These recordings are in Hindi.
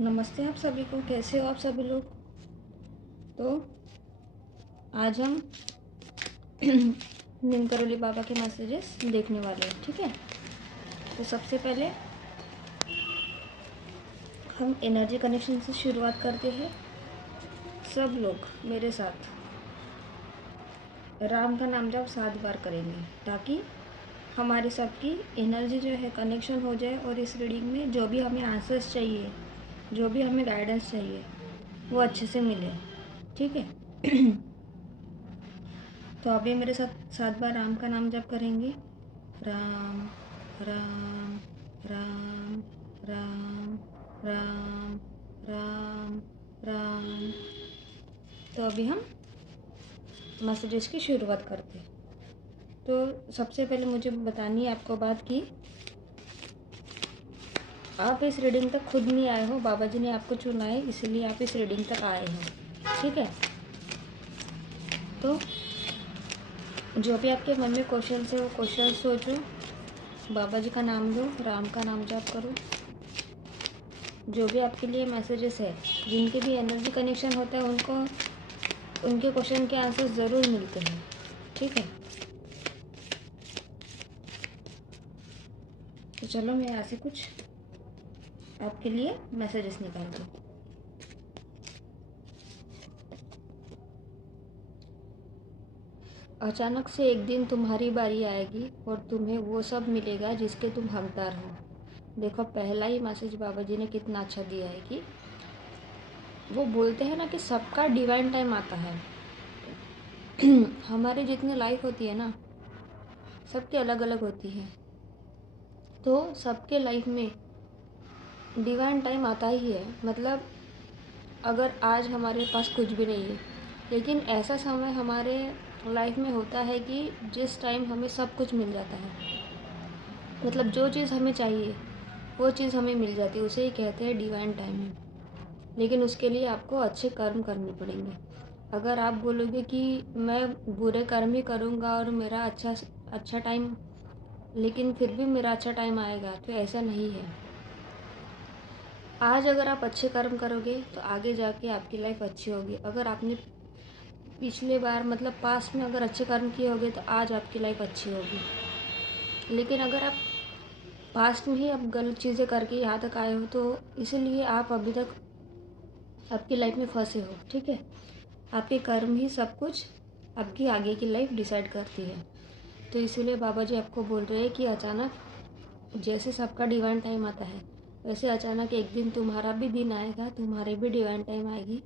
नमस्ते आप सभी को। कैसे हो आप सभी लोग। तो आज हम नीम करोली बाबा के मैसेजेस देखने वाले हैं। ठीक है, तो सबसे पहले हम एनर्जी कनेक्शन से शुरुआत करते हैं। सब लोग मेरे साथ राम का नाम जप 7 बार करेंगे ताकि हमारी सबकी एनर्जी जो है कनेक्शन हो जाए और इस रीडिंग में जो भी हमें आंसर्स चाहिए, जो भी हमें गाइडेंस चाहिए, वो अच्छे से मिले। ठीक है। तो अभी मेरे साथ 7 बार राम का नाम जप करेंगे। राम राम राम राम राम राम राम। तो अभी हम मैसेजेस की शुरुआत करते हैं। तो सबसे पहले मुझे बतानी है आपको बात कि आप इस रीडिंग तक खुद नहीं आए हो, बाबा जी ने आपको चुना है, इसलिए आप इस रीडिंग तक आए हो। ठीक है। तो जो भी आपके मन में क्वेश्चन है वो क्वेश्चन सोचो, बाबा जी का नाम लो, राम का नाम जाप करो। जो भी आपके लिए मैसेजेस है, जिनके भी एनर्जी कनेक्शन होता है, उनको उनके क्वेश्चन के आंसर ज़रूर मिलते हैं। ठीक है। तो चलो मैं यहाँ से कुछ आपके लिए मैसेजेस निकालती हूँ। अचानक से एक दिन तुम्हारी बारी आएगी और तुम्हें वो सब मिलेगा जिसके तुम हकदार हो। देखो, पहला ही मैसेज बाबा जी ने कितना अच्छा दिया है कि वो बोलते हैं ना कि सबका डिवाइन टाइम आता है। हमारी जितनी लाइफ होती है ना, सबकी अलग अलग होती है। तो सबके लाइफ में डिवाइन टाइम आता ही है। मतलब अगर आज हमारे पास कुछ भी नहीं है, लेकिन ऐसा समय हमारे लाइफ में होता है कि जिस टाइम हमें सब कुछ मिल जाता है। मतलब जो चीज़ हमें चाहिए वो चीज़ हमें मिल जाती है, उसे ही कहते हैं डिवाइन टाइमिंग। लेकिन उसके लिए आपको अच्छे कर्म करने पड़ेंगे। अगर आप बोलोगे कि मैं बुरे कर्म ही करूँगा और मेरा अच्छा टाइम, लेकिन फिर भी मेरा अच्छा टाइम आएगा, तो ऐसा नहीं है। आज अगर आप अच्छे कर्म करोगे तो आगे जाके आपकी लाइफ अच्छी होगी। अगर आपने पिछले बार मतलब पास्ट में अगर अच्छे कर्म किए होंगे तो आज आपकी लाइफ अच्छी होगी। लेकिन अगर आप पास्ट में ही आप गलत चीज़ें करके यहाँ तक आए हो, तो इसीलिए आप अभी तक आपकी लाइफ में फंसे हो। ठीक है। आपके कर्म ही सब कुछ आपकी आगे की लाइफ डिसाइड करती है। तो इसीलिए बाबा जी आपको बोल रहे हैं कि अचानक जैसे सबका डिवाइन टाइम आता है, वैसे अचानक एक दिन तुम्हारा भी दिन आएगा, तुम्हारे भी डिवाइन टाइम आएगी।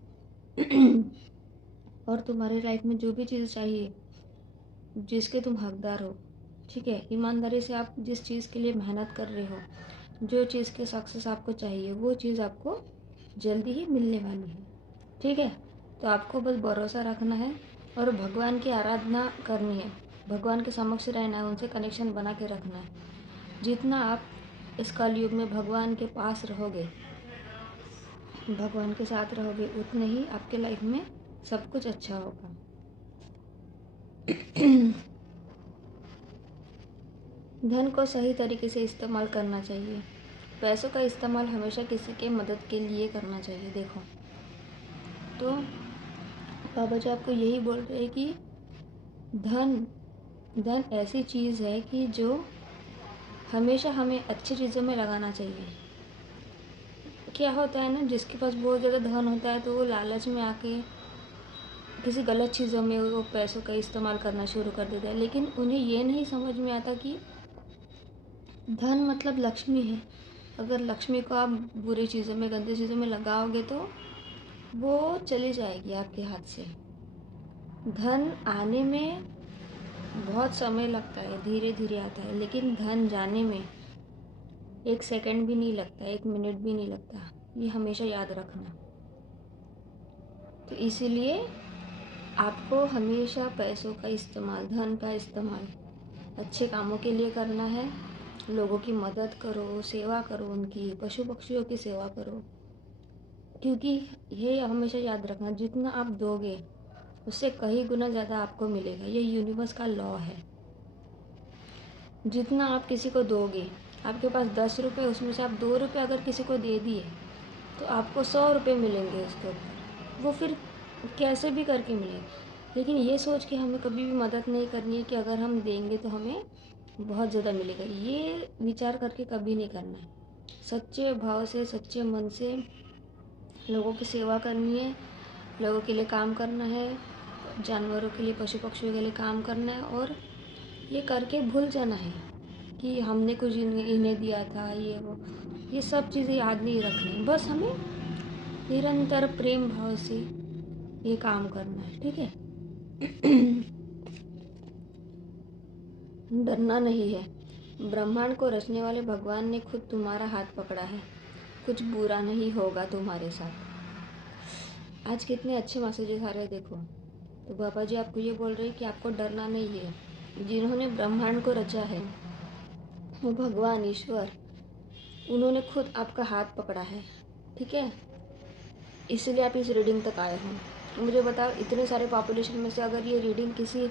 और तुम्हारे लाइफ में जो भी चीज़ चाहिए, जिसके तुम हकदार हो, ठीक है, ईमानदारी से आप जिस चीज़ के लिए मेहनत कर रहे हो, जो चीज़ के सक्सेस आपको चाहिए, वो चीज़ आपको जल्दी ही मिलने वाली है। ठीक है। तो आपको बस भरोसा रखना है और भगवान की आराधना करनी है, भगवान के समक्ष रहना है, उनसे कनेक्शन बना के रखना है। जितना आप इस कलयुग में भगवान के पास रहोगे, भगवान के साथ रहोगे, उतने ही आपके लाइफ में सब कुछ अच्छा होगा। धन को सही तरीके से इस्तेमाल करना चाहिए। पैसों का इस्तेमाल हमेशा किसी के मदद के लिए करना चाहिए। देखो, तो बाबा जी आपको यही बोल रहे हैं कि धन ऐसी चीज़ है कि जो हमेशा हमें अच्छी चीज़ों में लगाना चाहिए। क्या होता है ना, जिसके पास बहुत ज़्यादा धन होता है तो वो लालच में आके किसी गलत चीज़ों में वो पैसों का इस्तेमाल करना शुरू कर देता है। लेकिन उन्हें ये नहीं समझ में आता कि धन मतलब लक्ष्मी है। अगर लक्ष्मी को आप बुरी चीज़ों में, गंदी चीज़ों में लगाओगे तो वो चली जाएगी आपके हाथ से। धन आने में बहुत समय लगता है, धीरे धीरे आता है, लेकिन धन जाने में 1 सेकंड भी नहीं लगता, 1 मिनट भी नहीं लगता। ये हमेशा याद रखना। तो इसीलिए आपको हमेशा पैसों का इस्तेमाल, धन का इस्तेमाल अच्छे कामों के लिए करना है। लोगों की मदद करो, सेवा करो, उनकी पशु पक्षियों की सेवा करो। क्योंकि ये हमेशा याद रखना, जितना आप दोगे उससे कई गुना ज़्यादा आपको मिलेगा। ये यूनिवर्स का लॉ है। जितना आप किसी को दोगे, आपके पास 10 रुपये, उसमें से आप 2 रुपये अगर किसी को दे दिए तो आपको 100 रुपये मिलेंगे उसके ऊपर, वो फिर कैसे भी करके मिलेंगे। लेकिन ये सोच के हमें कभी भी मदद नहीं करनी है कि अगर हम देंगे तो हमें बहुत ज़्यादा मिलेगा, ये विचार करके कभी नहीं करना है। सच्चे भाव से, सच्चे मन से लोगों की सेवा करनी है, लोगों के लिए काम करना है, जानवरों के लिए, पशु पक्षियों के लिए काम करना है, और ये करके भूल जाना है कि हमने कुछ इन्हें दिया था, ये वो, ये सब चीज़ें याद नहीं रखनी। बस हमें निरंतर प्रेम भाव से ये काम करना है, ठीक है। डरना नहीं है। ब्रह्मांड को रचने वाले भगवान ने खुद तुम्हारा हाथ पकड़ा है, कुछ बुरा नहीं होगा तुम्हारे साथ। आज कितने अच्छे मैसेजेस आ रहे हैं देखो। तो बाबा जी आपको ये बोल रहे हैं कि आपको डरना नहीं है। जिन्होंने ब्रह्मांड को रचा है वो भगवान ईश्वर, उन्होंने खुद आपका हाथ पकड़ा है, ठीक है। इसलिए आप इस रीडिंग तक आए हो। मुझे बताओ, इतने सारे पॉपुलेशन में से अगर ये रीडिंग किसी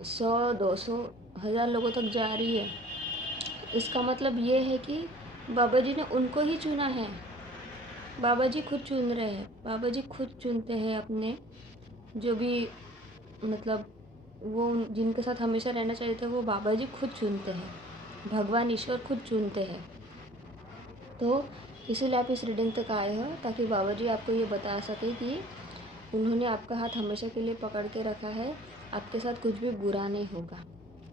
100, 200, 1000 लोगों तक जा रही है, इसका मतलब ये है कि बाबा जी ने उनको ही चुना है। बाबा जी खुद चुन रहे हैं, बाबा जी खुद चुनते हैं अपने जो भी, मतलब वो जिनके साथ हमेशा रहना चाहिए था वो बाबा जी खुद चुनते हैं, भगवान ईश्वर खुद चुनते हैं। तो इसीलिए आप इस रीडिंग तक आए हो, ताकि बाबा जी आपको ये बता सके कि उन्होंने आपका हाथ हमेशा के लिए पकड़ के रखा है, आपके साथ कुछ भी बुरा नहीं होगा,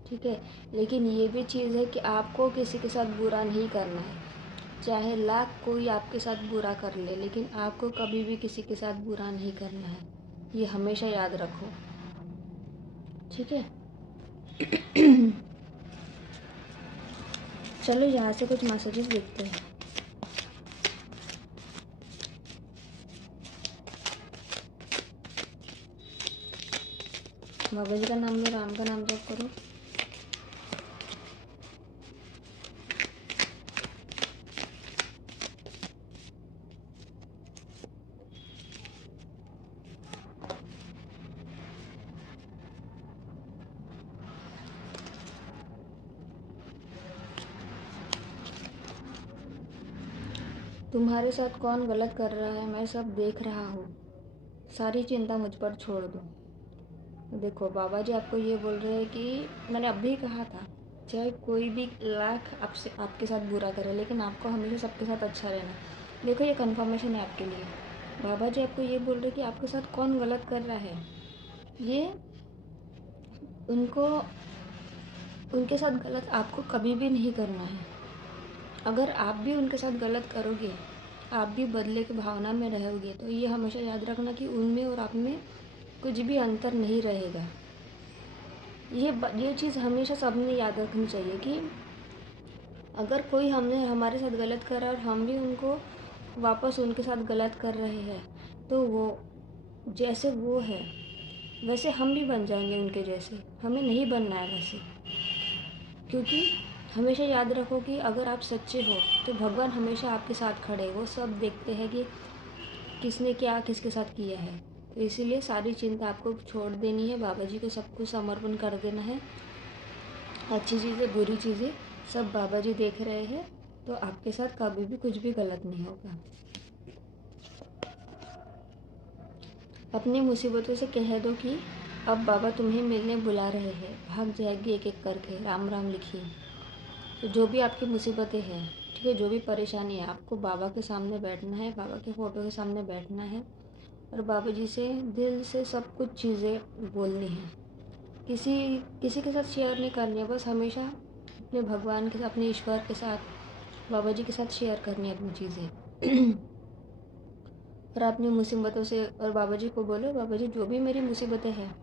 ठीक है। लेकिन ये भी चीज़ है कि आपको किसी के साथ बुरा नहीं करना है, चाहे लाख कोई आपके साथ बुरा कर ले, लेकिन आपको कभी भी किसी के साथ बुरा नहीं करना है, ये हमेशा याद रखो, ठीक है। चलो यहाँ से कुछ मैसेजेस देखते हैं। बाबा जी का नाम लो, राम का नाम जप करो। तुम्हारे साथ कौन गलत कर रहा है मैं सब देख रहा हूँ, सारी चिंता मुझ पर छोड़ दो। देखो बाबा जी आपको ये बोल रहे हैं कि मैंने अभी कहा था, चाहे कोई भी लाख आपसे आपके साथ बुरा करे, लेकिन आपको हमेशा सबके साथ अच्छा रहना। देखो ये कन्फर्मेशन है आपके लिए। बाबा जी आपको ये बोल रहे हैं कि आपके साथ कौन गलत कर रहा है, ये उनको, उनके साथ गलत आपको कभी भी नहीं करना है। अगर आप भी उनके साथ गलत करोगे, आप भी बदले की भावना में रहोगे, तो ये हमेशा याद रखना कि उनमें और आप में कुछ भी अंतर नहीं रहेगा। ये चीज़ हमेशा सबने याद रखनी चाहिए कि अगर कोई हमने हमारे साथ गलत करा और हम भी उनको वापस उनके साथ गलत कर रहे हैं, तो वो जैसे वो है वैसे हम भी बन जाएंगे उनके जैसे। हमें नहीं बनना है वैसे, क्योंकि हमेशा याद रखो कि अगर आप सच्चे हो तो भगवान हमेशा आपके साथ खड़े, वो सब देखते हैं कि किसने क्या किसके साथ किया है। तो इसीलिए सारी चिंता आपको छोड़ देनी है, बाबा जी को सब कुछ समर्पण कर देना है। अच्छी चीज़ें बुरी चीज़ें सब बाबा जी देख रहे हैं, तो आपके साथ कभी भी कुछ भी गलत नहीं होगा। अपनी मुसीबतों से कह दो कि अब बाबा तुम्हें मिलने बुला रहे हैं, भाग जाएगी एक एक करके, राम राम लिखिए। तो जो भी आपकी मुसीबतें हैं, ठीक है, जो भी परेशानी है, आपको बाबा के सामने बैठना है, बाबा के फ़ोटो के सामने बैठना है और बाबा जी से दिल से सब कुछ चीज़ें बोलनी है। किसी किसी के साथ शेयर नहीं करनी है, बस हमेशा अपने भगवान के साथ, अपने ईश्वर के साथ, बाबा जी के साथ शेयर करनी है अपनी चीज़ें। और अपनी मुसीबतों से, और बाबा जी को बोलो, बाबा जी जो भी मेरी मुसीबतें हैं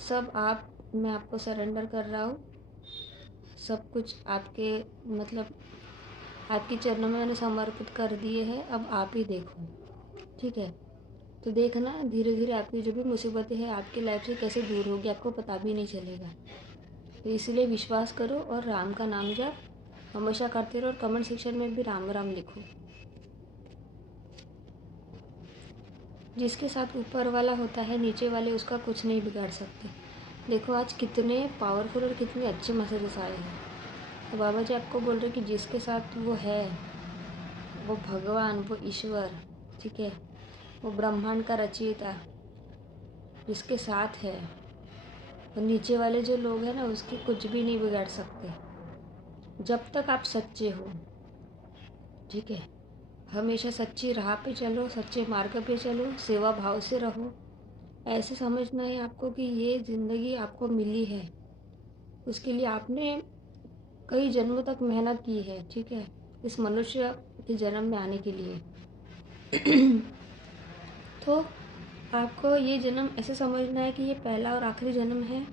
सब आप, मैं आपको सरेंडर कर रहा हूँ, सब कुछ आपके, मतलब आपके चरणों में मैंने समर्पित कर दिए हैं, अब आप ही देखो, ठीक है। तो देखना धीरे धीरे आपकी जो भी मुसीबतें हैं आपकी लाइफ से कैसे दूर होगी, आपको पता भी नहीं चलेगा। तो इसलिए विश्वास करो और राम का नाम जप हमेशा करते रहो, और कमेंट सेक्शन में भी राम राम लिखो। जिसके साथ ऊपर वाला होता है नीचे वाले उसका कुछ नहीं बिगाड़ सकते। देखो आज कितने पावरफुल और कितने अच्छे मैसेजेस आए हैं। तो बाबा जी आपको बोल रहे हैं कि जिसके साथ वो है वो भगवान, वो ईश्वर, ठीक है, वो ब्रह्मांड का रचयिता जिसके साथ है, तो नीचे वाले जो लोग हैं ना उसकी कुछ भी नहीं बिगाड़ सकते जब तक आप सच्चे हो, ठीक है। हमेशा सच्ची राह पे चलो, सच्चे मार्ग पे चलो, सेवा भाव से रहो। ऐसे समझना है आपको कि ये ज़िंदगी आपको मिली है, उसके लिए आपने कई जन्मों तक मेहनत की है, ठीक है, इस मनुष्य के जन्म में आने के लिए। तो आपको ये जन्म ऐसे समझना है कि ये पहला और आखिरी जन्म है।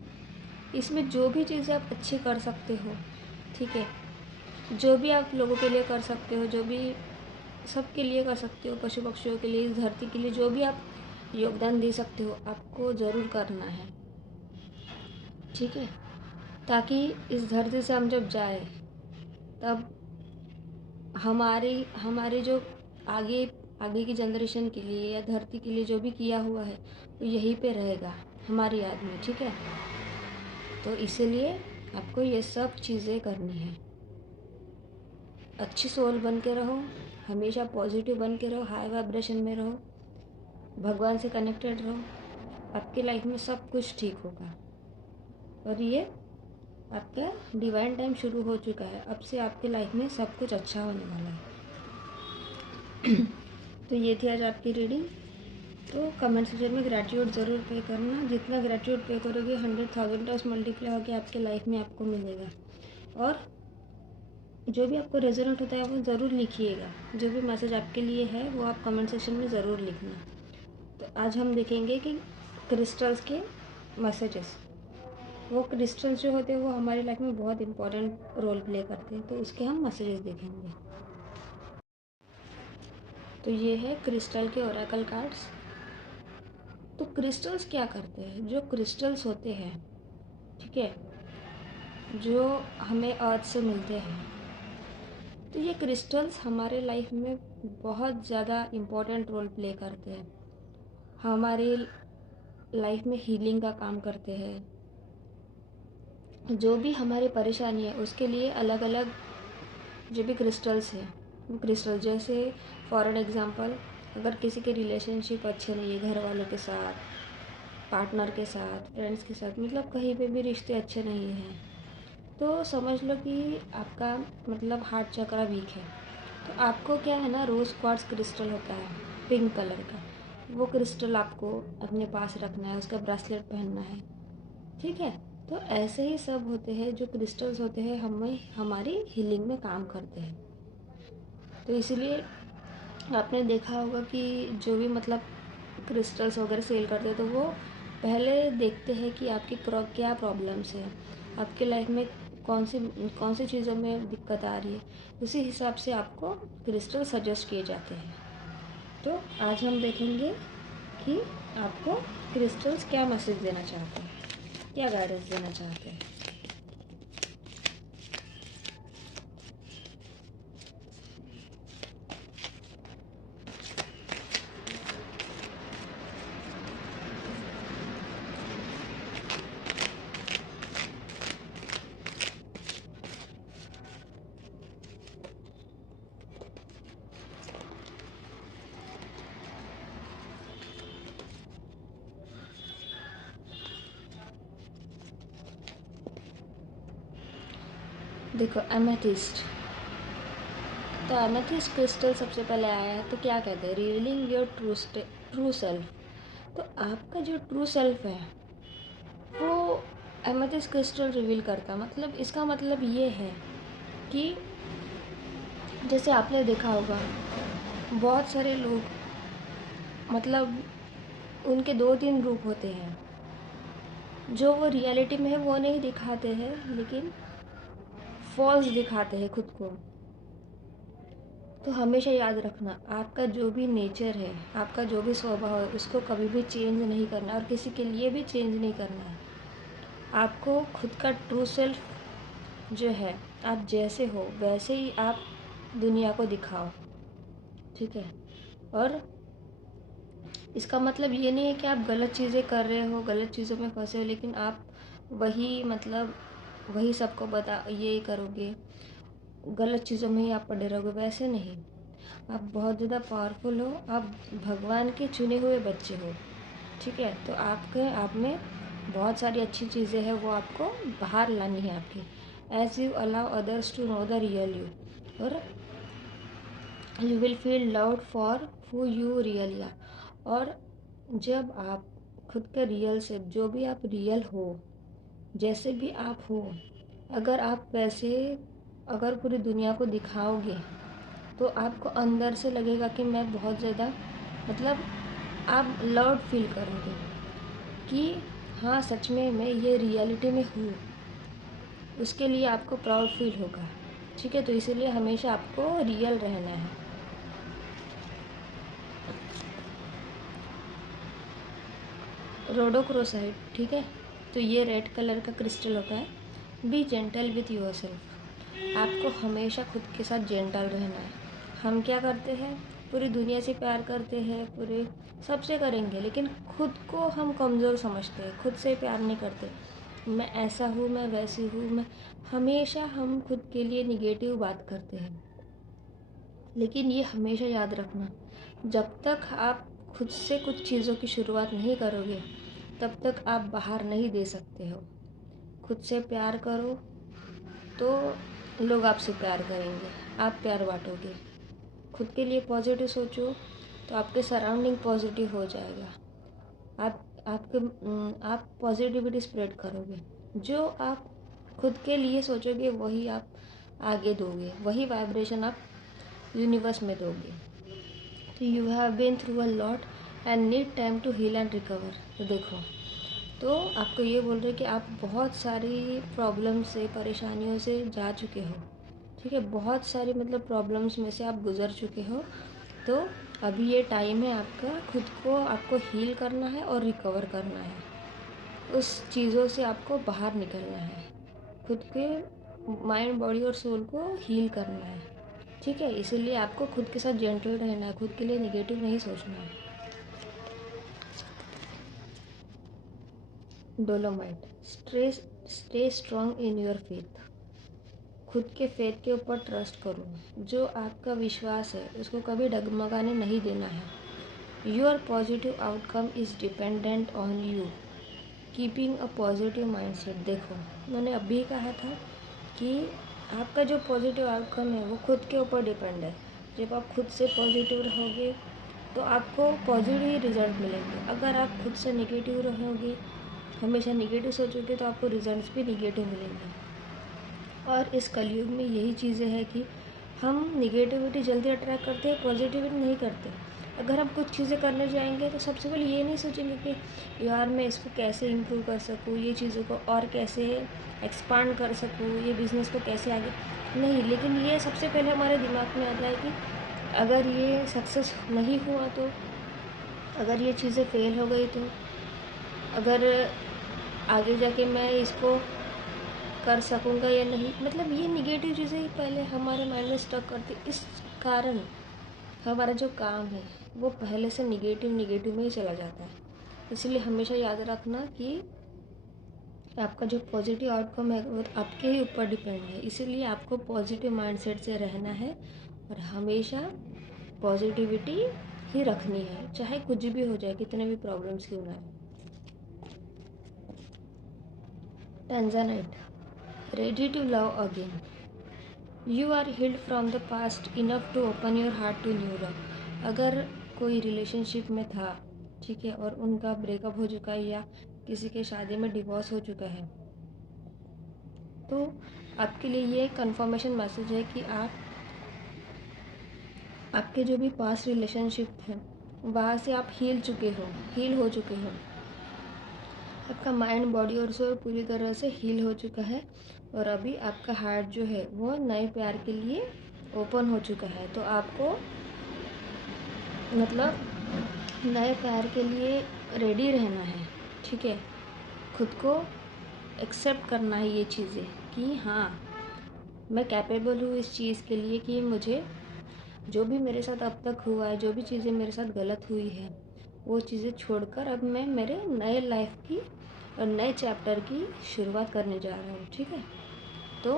इसमें जो भी चीज़ें आप अच्छी कर सकते हो, ठीक है, जो भी आप लोगों के लिए कर सकते हो, जो भी सबके लिए कर सकते हो, पशु पक्षियों के लिए, इस धरती के लिए जो भी आप योगदान दे सकते हो, आपको ज़रूर करना है, ठीक है। ताकि इस धरती से हम जब जाए तब हमारी हमारे जो आगे आगे की जनरेशन के लिए या धरती के लिए जो भी किया हुआ है वो यहीं पे रहेगा हमारी याद में, ठीक है। तो इसीलिए आपको ये सब चीज़ें करनी है। अच्छी सोल बन के रहो, हमेशा पॉजिटिव बन के रहो, हाई वाइब्रेशन में रहो, भगवान से कनेक्टेड रहो, आपकी लाइफ में सब कुछ ठीक होगा। और ये आपका डिवाइन टाइम शुरू हो चुका है, अब से आपकी लाइफ में सब कुछ अच्छा होने वाला है। तो ये थी आज आपकी रीडिंग। तो कमेंट सेक्शन में ग्रैटिट्यूड ज़रूर पे करना, जितना ग्रैटिट्यूड पे करोगे 100,000 टाइम्स मल्टीप्लाई होकर आपके लाइफ में आपको मिलेगा। और जो भी आपको रेजोनेट होता है वो ज़रूर लिखिएगा, जो भी मैसेज आपके लिए है वो आप कमेंट सेक्शन में ज़रूर लिखना। तो आज हम देखेंगे कि क्रिस्टल्स के मैसेजेस, वो क्रिस्टल्स जो होते हैं वो हमारी लाइफ में बहुत इंपॉर्टेंट रोल प्ले करते हैं, तो उसके हम मैसेजेस देखेंगे। तो ये है क्रिस्टल के ओरेकल कार्ड्स। तो क्रिस्टल्स क्या करते हैं? जो क्रिस्टल्स होते हैं, ठीक है, जो हमें अर्थ से मिलते हैं, तो ये क्रिस्टल्स हमारे लाइफ में बहुत ज़्यादा इम्पोर्टेंट रोल प्ले करते हैं। हमारी लाइफ में हीलिंग का काम करते हैं। जो भी हमारी परेशानी है उसके लिए अलग अलग जो भी क्रिस्टल्स हैं, वो क्रिस्टल जैसे फॉर एन एग्ज़ाम्पल, अगर किसी के रिलेशनशिप अच्छे नहीं है, घर वालों के साथ, पार्टनर के साथ, फ्रेंड्स के साथ, मतलब कहीं पे भी रिश्ते अच्छे नहीं हैं, तो समझ लो कि आपका मतलब हार्ट चक्र वीक है। तो आपको क्या है ना, रोज़ क्वार्ट्ज क्रिस्टल होता है पिंक कलर का, वो क्रिस्टल आपको अपने पास रखना है, उसका ब्रेसलेट पहनना है, ठीक है। तो ऐसे ही सब होते हैं जो क्रिस्टल्स होते हैं, हमें हमारी हीलिंग में काम करते हैं। तो इसीलिए आपने देखा होगा कि जो भी मतलब क्रिस्टल्स वगैरह सेल करते हैं तो वो पहले देखते हैं कि आपकी क्या प्रॉब्लम्स है, आपके लाइफ में कौन सी चीज़ों में दिक्कत आ रही है, उसी हिसाब से आपको क्रिस्टल सजेस्ट किए जाते हैं। तो आज हम देखेंगे कि आपको क्रिस्टल्स क्या मैसेज देना चाहते हैं, क्या गाइडेंस देना चाहते हैं। देखो एमेथिस्ट, तो एमेथिस्ट क्रिस्टल सबसे पहले आया है, तो क्या कहते हैं, रिवीलिंग योर ट्रू सेल्फ। तो आपका जो ट्रू सेल्फ है वो एमेथिस्ट क्रिस्टल रिवील करता है। मतलब इसका मतलब ये है कि जैसे आपने देखा होगा बहुत सारे लोग, मतलब उनके 2-3 रूप होते हैं, जो वो रियलिटी में है वो नहीं दिखाते हैं, लेकिन फॉल्स दिखाते हैं खुद को। तो हमेशा याद रखना, आपका जो भी नेचर है, आपका जो भी स्वभाव है, उसको कभी भी चेंज नहीं करना और किसी के लिए भी चेंज नहीं करना है। आपको खुद का ट्रू सेल्फ जो है, आप जैसे हो वैसे ही आप दुनिया को दिखाओ, ठीक है। और इसका मतलब ये नहीं है कि आप गलत चीज़ें कर रहे हो, गलत चीज़ों में फंसे हो, लेकिन आप वही मतलब वही सबको बता ये करोगे, गलत चीज़ों में ही आप पड़े रहोगे, वैसे नहीं। आप बहुत ज़्यादा पावरफुल हो, आप भगवान के चुने हुए बच्चे हो, ठीक है। तो आप में बहुत सारी अच्छी चीज़ें हैं, वो आपको बाहर लानी है आपकी। As you allow others to know the real you, और you will feel loved for who you really are. और जब आप खुद के रियल से, जो भी आप रियल हो, जैसे भी आप हो, अगर आप वैसे अगर पूरी दुनिया को दिखाओगे तो आपको अंदर से लगेगा कि मैं बहुत ज़्यादा, मतलब आप लव्ड फील करोगे कि हाँ सच में मैं ये रियलिटी में हूँ। उसके लिए आपको प्राउड फील होगा, ठीक है। तो इसीलिए हमेशा आपको रियल रहना है। रोडोक्रोसाइड, ठीक है। तो ये रेड कलर का क्रिस्टल होता है। B gentle with your self. आपको हमेशा खुद के साथ जेंटल रहना है। हम क्या करते हैं, पूरी दुनिया से प्यार करते हैं, पूरे सबसे करेंगे, लेकिन खुद को हम कमज़ोर समझते हैं, खुद से प्यार नहीं करते। मैं ऐसा हूँ, मैं वैसी हूँ, मैं हमेशा हम खुद के लिए निगेटिव बात करते हैं। लेकिन ये हमेशा याद रखना, जब तक आप खुद से कुछ चीज़ों की शुरुआत नहीं करोगे तब तक आप बाहर नहीं दे सकते हो। खुद से प्यार करो तो लोग आपसे प्यार करेंगे, आप प्यार बांटोगे। खुद के लिए पॉजिटिव सोचो तो आपके सराउंडिंग पॉजिटिव हो जाएगा। आप पॉजिटिविटी स्प्रेड करोगे। जो आप खुद के लिए सोचोगे वही आप आगे दोगे, वही वाइब्रेशन आप यूनिवर्स में दोगे। तो you have been through a lot and need time to heal and recover. तो देखो, तो आपको ये बोल रहे कि आप बहुत सारी प्रॉब्लम से, परेशानियों से जा चुके हो, ठीक है। बहुत सारी मतलब प्रॉब्लम्स में से आप गुज़र चुके हो। तो अभी ये टाइम है आपका, खुद को आपको हील करना है और रिकवर करना है। उस चीज़ों से आपको बाहर निकलना है, खुद के माइंड, बॉडी और सोल को हील करना है, ठीक है। इसीलिए आपको खुद के साथ जेंटल रहना है, खुद के लिए नेगेटिव नहीं सोचना है। Dolomite, stay strong in your faith. खुद के फेथ के ऊपर ट्रस्ट करो। जो आपका विश्वास है उसको कभी डगमगाने नहीं देना है। Your positive outcome is dependent on you keeping a positive mindset. देखो, मैंने अभी कहा था कि आपका जो पॉजिटिव आउटकम है वो खुद के ऊपर डिपेंड है। जब आप खुद से पॉजिटिव रहोगे तो आपको पॉजिटिव रिजल्ट मिलेंगे। अगर आप खुद से नेगेटिव रहोगे, हमेशा नेगेटिव सोचोगे, तो आपको रिजल्ट्स भी नेगेटिव मिलेंगे। और इस कलयुग में यही चीज़ें हैं कि हम निगेटिविटी जल्दी अट्रैक्ट करते हैं, पॉजिटिविटी नहीं करते। अगर हम कुछ चीज़ें करने जाएंगे तो सबसे पहले ये नहीं सोचेंगे कि यार मैं इसको कैसे इम्प्रूव कर सकूँ, ये चीज़ों को और कैसे एक्सपांड कर सकूँ, ये बिज़नेस को कैसे आगे, नहीं। लेकिन ये सबसे पहले हमारे दिमाग में आता है कि अगर ये सक्सेस नहीं हुआ तो, अगर ये चीज़ें फेल हो गई तो, अगर आगे जाके मैं इसको कर सकूँगा या नहीं, मतलब ये निगेटिव चीज़ें ही पहले हमारे माइंड में स्टक करती। इस कारण हमारा जो काम है वो पहले से निगेटिव में ही चला जाता है। इसलिए हमेशा याद रखना कि आपका जो पॉजिटिव आउटकम है वो आपके ही ऊपर डिपेंड है। इसीलिए आपको पॉजिटिव माइंडसेट से रहना है और हमेशा पॉजिटिविटी ही रखनी है, चाहे कुछ भी हो जाए, कितने भी प्रॉब्लम्स क्यों ना आए। Tanzanite, ready to love again. You are healed from the past enough to open your heart to new love. अगर कोई रिलेशनशिप में था, ठीक है, और उनका ब्रेकअप हो चुका है या किसी के शादी में डिवोर्स हो चुका है, तो आपके लिए ये कंफर्मेशन मैसेज है कि आपके जो भी पास्ट रिलेशनशिप हैं वहाँ से आप हील हो चुके हो। आपका माइंड, बॉडी और सोल पूरी तरह से हील हो चुका है और अभी आपका हार्ट जो है वो नए प्यार के लिए ओपन हो चुका है। तो आपको मतलब नए प्यार के लिए रेडी रहना है, ठीक है। खुद को एक्सेप्ट करना है ये चीज़ें कि हाँ मैं कैपेबल हूँ इस चीज़ के लिए, कि मुझे जो भी मेरे साथ अब तक हुआ है, जो भी चीज़ें मेरे साथ गलत हुई है, वो चीज़ें छोड़कर अब मैं मेरे नए लाइफ की और नए चैप्टर की शुरुआत करने जा रहा हूँ, ठीक है। तो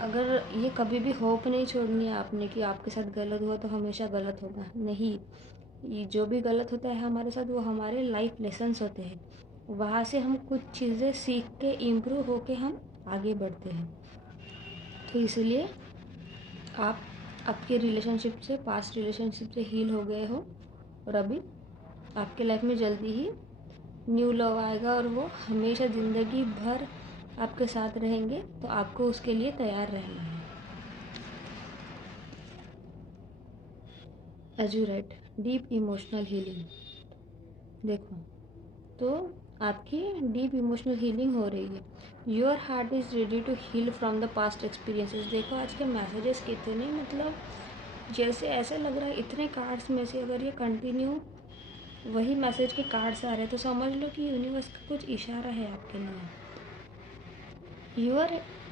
अगर ये कभी भी होप नहीं छोड़नी है आपने कि आपके साथ गलत हुआ तो हमेशा गलत होगा, नहीं। ये जो भी गलत होता है हमारे साथ वो हमारे लाइफ लेसन्स होते हैं, वहाँ से हम कुछ चीज़ें सीख के इम्प्रूव होके हम आगे बढ़ते हैं। तो इसलिए आप आपके रिलेशनशिप से, पास्ट रिलेशनशिप से हील हो गए हो और अभी आपके लाइफ में जल्दी ही न्यू लव आएगा और वो हमेशा ज़िंदगी भर आपके साथ रहेंगे, तो आपको उसके लिए तैयार रहना है। As you write, deep emotional healing. देखो, तो आपकी डीप इमोशनल हीलिंग हो रही है। Your heart is ready to heal from the past experiences. देखो आज के मैसेजेस कितने, मतलब जैसे ऐसे लग रहा है इतने कार्ड्स में से अगर ये कंटिन्यू वही मैसेज के कार्ड्स आ रहे हैं तो समझ लो कि यूनिवर्स का कुछ इशारा है आपके लिए।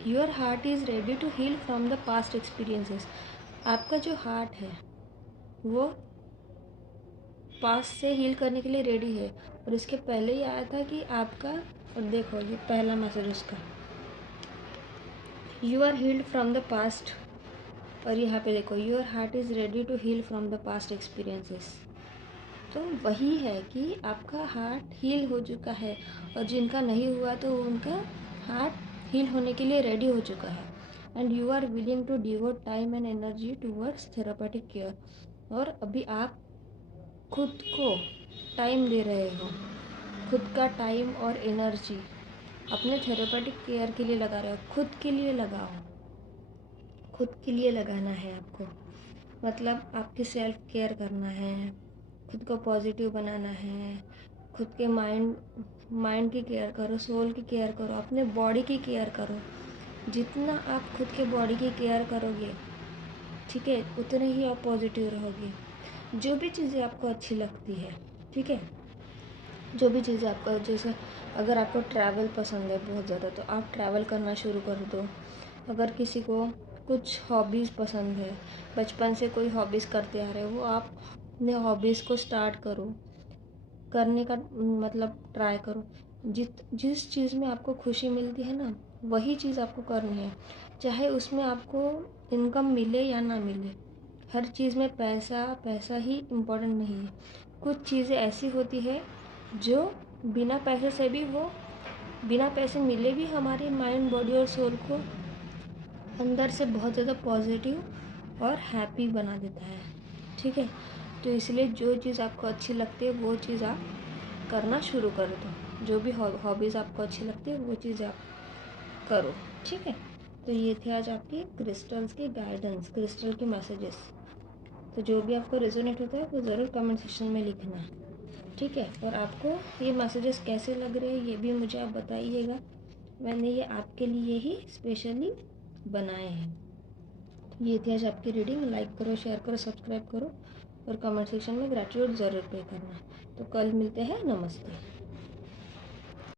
Your heart is ready to heal from the past experiences. आपका जो हार्ट है वो पास्ट से हील करने के लिए रेडी है। और इसके पहले ही आया था कि आपका, और देखो ये पहला मैसेज उसका, you are healed from the past. और यहाँ पे देखो, your heart is ready to heal from the past experiences. तो वही है कि आपका हार्ट हील हो चुका है, और जिनका नहीं हुआ तो उनका हार्ट हील होने के लिए रेडी हो चुका है। And you are willing to devote time and energy towards therapeutic care. और अभी आप खुद को टाइम दे रहे हो, खुद का टाइम और एनर्जी अपने थेरेपेटिक केयर के लिए लगा रहे हो। खुद के लिए लगाओ, खुद के लिए लगाना है आपको, मतलब आपकी सेल्फ केयर करना है, खुद को पॉजिटिव बनाना है, खुद के माइंड की केयर करो, सोल की केयर करो, अपने बॉडी की केयर करो। जितना आप खुद के बॉडी की केयर करोगे, ठीक है, उतने ही आप पॉजिटिव रहोगे। जो भी चीज़ें आपको अच्छी लगती है, ठीक है, जो भी चीज़ें आपको, जैसे अगर आपको ट्रैवल पसंद है बहुत ज़्यादा तो आप ट्रैवल करना शुरू कर दो। अगर किसी को कुछ हॉबीज़ पसंद है, बचपन से कोई हॉबीज़ करते आ रहे हो, वो आप अपने हॉबीज़ को स्टार्ट करो, करने का मतलब ट्राई करो। जिस चीज़ में आपको खुशी मिलती है ना, वही चीज़ आपको करनी है, चाहे उसमें आपको इनकम मिले या ना मिले। हर चीज़ में पैसा ही इम्पोर्टेंट नहीं है। कुछ चीज़ें ऐसी होती है जो बिना पैसे से भी, वो बिना पैसे मिले भी हमारे माइंड, बॉडी और सोल को अंदर से बहुत ज़्यादा पॉजिटिव और हैप्पी बना देता है, ठीक है। तो इसलिए जो चीज़ आपको अच्छी लगती है वो चीज़ आप करना शुरू कर दो। जो भी हॉबीज़ आपको अच्छी लगती है वो चीज़ आप करो, ठीक है। तो ये थे आज आपकी क्रिस्टल्स के गाइडेंस, क्रिस्टल के मैसेजेस। तो जो भी आपको रेजोनेट होता है वो ज़रूर कमेंट सेक्शन में लिखना, ठीक है। और आपको ये मैसेजेस कैसे लग रहे हैं ये भी मुझे आप बताइएगा, मैंने ये आपके लिए ही स्पेशली बनाए हैं। तो ये थी आज आपकी रीडिंग। लाइक करो, शेयर करो, सब्सक्राइब करो और कमेंट सेक्शन में ग्रैटिट्यूड ज़रूर पे करना। तो कल मिलते हैं, नमस्ते।